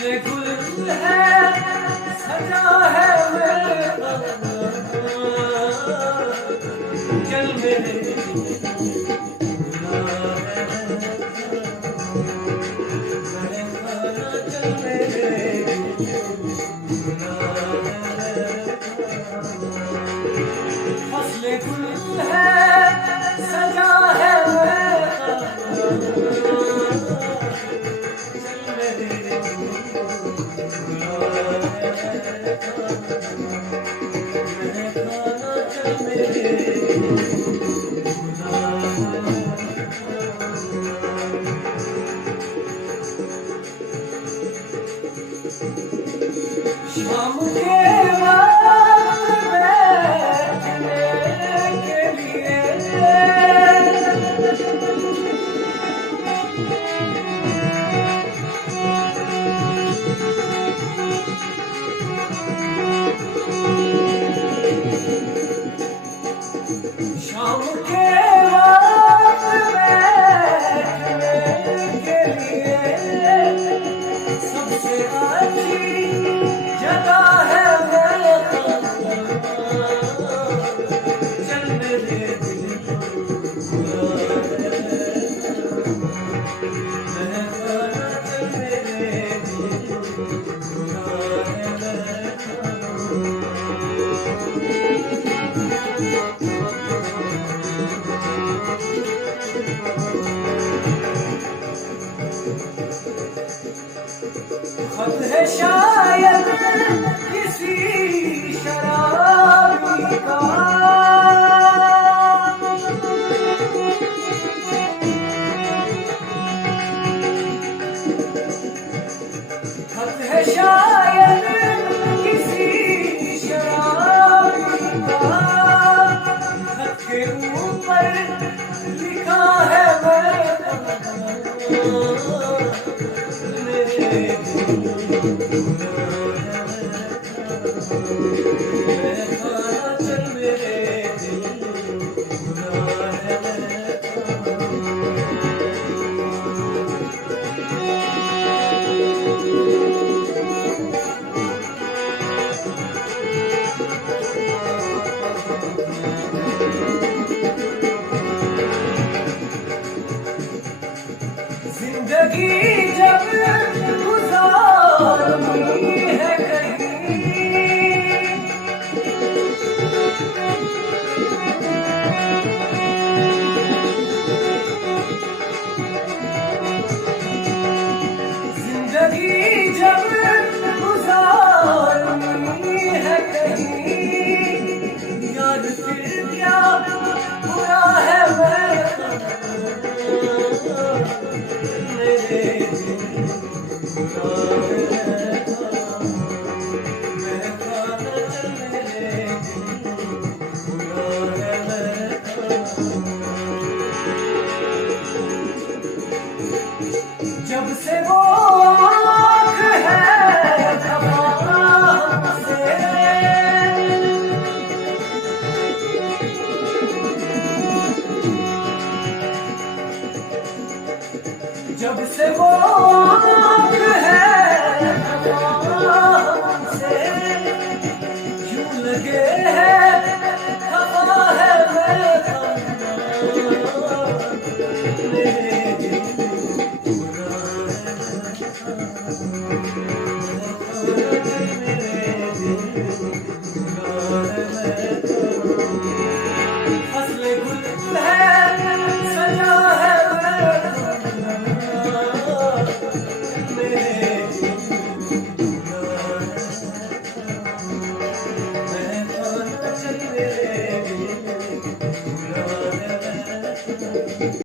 ये गुल है सजा है मेरा चल मेरे चल मेरे फसले गुल है सजा है मेरा चल मेरे शाम के वक्त बैठने के लिए शाम के वक्त बैठने के लिए सबसे अच्छी जगह है चल मेरे खत है शायद किसी शराबी का खत है शायद किसी शराबी का खत के ऊपर लिखा है जिंदगी जब गुजारनी है कहीं जिंदगी जब गुजारनी है कहीं यार फिर क्या बुरा है जब से वो आँख है खफा हमसे जब से वो आँख है खफा हमसे क्यों लगे है खफा है मेरे